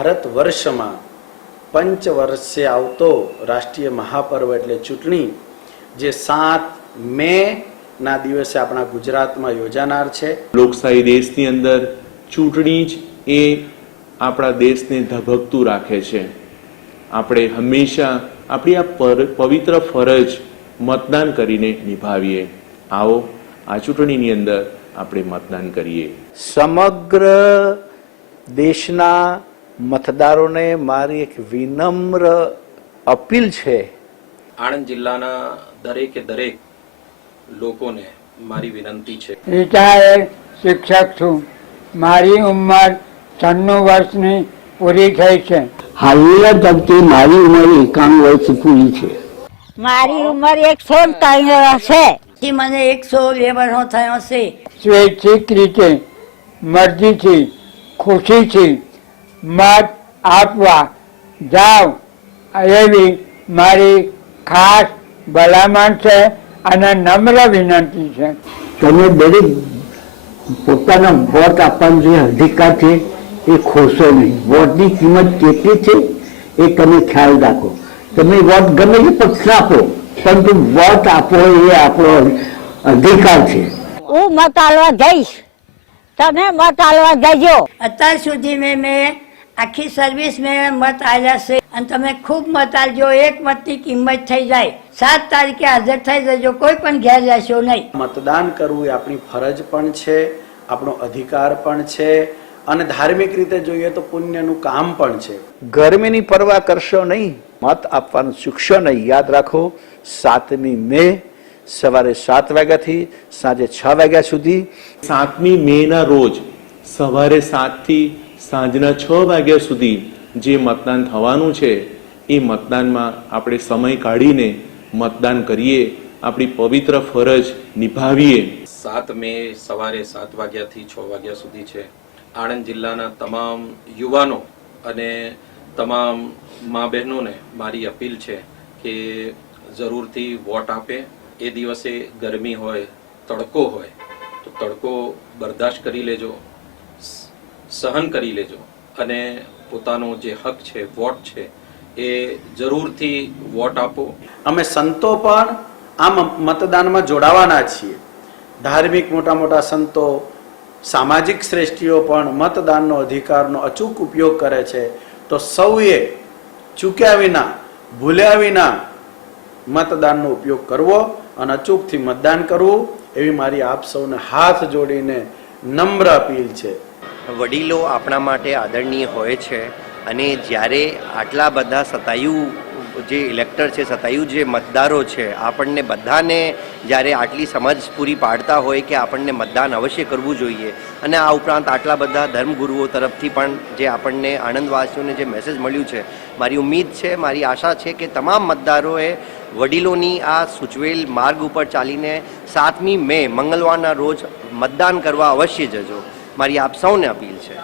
ભારત વર્ષમાં પંચવર્ષે આવતો રાષ્ટ્રીય મહાપર્વ એટલે ચૂંટણી જે 7 મે ના દિવસે આપણા ગુજરાતમાં યોજાનાર છે। લોકશાહી દેશની અંદર ચૂંટણી જ એ આપણા દેશને ધબકતું રાખે છે। આપણે હંમેશા આપણી આ પવિત્ર ફરજ મતદાન કરીને નિભાવીએ। આવો આ ચૂંટણીની અંદર આપણે મતદાન કરીએ। સમગ્ર દેશના મતદારોને મારી એક વિનમ્ર અપીલ છે। આણંદ જિલ્લાના દરેકે દરેક લોકોને મારી વિનંતી છે। રિટાયર્ડ શિક્ષક છું। મારી ઉંમર 96 વર્ષની પૂરી થઈ છે। હાલના તબકે મારી ઉંમર 91 વર્ષ પૂરી છે। મારી ઉંમર 103 વર્ષ છે। મને 102 વર્ષનો થયો છે। સ્વૈચ્છિક રીતે મરજીથી ખુશીથી મત આપવા જાઓ એવી મારી ખાસ ભલામણ છે અને નમ્ર વિનંતી છે। તમે દરેક પોતાના વોટ આપવાનો જે અધિકાર છે એ ખોશો નહીં। વોટની કિંમત કેટલી છે એ તમે ખ્યાલ રાખો। તમે વોટ ગમે તે પક્ષ આપો, પરંતુ વોટ આપો એ આપણો અધિકાર છે। હું મત આલવા જઈશ, તમે મત આલવા જજો। અત્યાર સુધી મેં આખી સર્વિસ મેં મત આલ્યા છે અને તમે ખૂબ મત આલજો। એક મતની કિંમત થઈ જાય। 7 તારીખે હાજર થઈ જજો, કોઈ પણ ઘેર રહેશો નહીં। મતદાન કરવું એ આપણી ફરજ પણ છે, આપણો અધિકાર પણ છે અને ધાર્મિક રીતે જોઈએ તો પુણ્યનું કામ પણ છે। ગરમીની પરવા કરશો નહીં, મત આપવાનું ચૂકશો નહીં। યાદ રાખો, 7મી મે સવારે 7 વાગ્યાથી સાંજે 6 વાગ્યા સુધી। 7મી મેના રોજ સવારે 7 થી સાંજના 6 વાગ્યા સુધી જે મતદાન થવાનું છે એ મતદાનમાં આપણે સમય કાઢીને મતદાન કરીએ, આપણી પવિત્ર ફરજ નિભાવીએ। 7 મે સવારે 7 વાગ્યાથી 6 વાગ્યા સુધી છે। આણંદ જિલ્લાના તમામ યુવાનો અને તમામ મા બહેનોને મારી અપીલ છે કે જરૂરથી વોટ આપે। એ દિવસે ગરમી હોય, તડકો હોય તો તડકો બરદાશ્ત કરી લેજો, સહન કરી લેજો અને પોતાનો જે હક છે, વોટ છે, એ જરૂરથી વોટ આપો। અમે સંતો પણ આ મતદાનમાં જોડાવાના છીએ। ધાર્મિક મોટા મોટા સંતો, સામાજિક શ્રેષ્ઠીઓ પણ મતદાનનો અધિકારનો અચૂક ઉપયોગ કરે છે। તો સૌએ ચૂક્યા વિના, ભૂલ્યા વિના મતદાનનો ઉપયોગ કરવો અને અચૂકથી મતદાન કરવું એવી મારી આપ સૌને હાથ જોડીને નમ્ર અપીલ છે। વડીલો આપણા માટે આદરણીય હોય છે અને જ્યારે આટલા બધા સતાયુ જે ઇલેક્ટર છે, સતાયુ જે મતદારો છે, આપણને બધાને જ્યારે આટલી સમજ પૂરી પાડતા હોય કે આપણને મતદાન અવશ્ય કરવું જોઈએ અને આ ઉપરાંત આટલા બધા ધર્મગુરુઓ તરફથી પણ જે આપણને આણંદવાસીઓને જે મેસેજ મળ્યું છે, મારી ઉમ્મીદ છે, મારી આશા છે કે તમામ મતદારોએ વડીલોની આ સૂચવેલ માર્ગ ઉપર ચાલીને 7મી મે મંગળવારના રોજ મતદાન કરવા અવશ્ય જજો। મારી આપ સૌને અપીલ છે।